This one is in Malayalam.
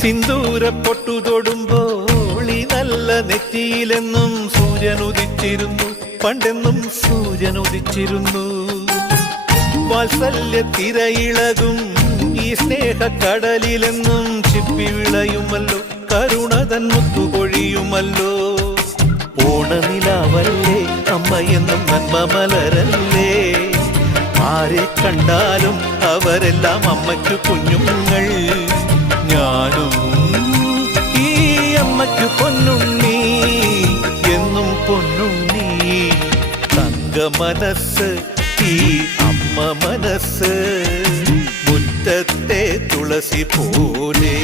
സിന്ദൂര പൊട്ടു തൊടുമ്പോൾ ഈ നല്ല നെറ്റിയിലെന്നും സൂര്യൻ ഉദിച്ചിരുന്നു, പണ്ടെന്നും സൂര്യൻ ഉദിച്ചിരുന്നു. വാത്സല്യ തിരയിളകും ഈ സ്നേഹക്കടലിലെന്നും ചിപ്പി വിളയുമല്ലോ, കരുണതൻ മുത്തുപൊഴിയുമല്ലോ. ഓണനിലാവല്ലേ അമ്മയെന്നും നന്മ മലരല്ലേ, ആരെ കണ്ടാലും അവരെല്ലാം അമ്മയ്ക്കു കുഞ്ഞുങ്ങൾ. ഞാനും ഈ അമ്മയ്ക്കു പൊന്നുണ്ണി, എന്നും പൊന്നുണ്ണി. തങ്ക മനസ്സ് ഈ അമ്മ മനസ്സ്, മുറ്റത്തെ തുളസി പോലെ.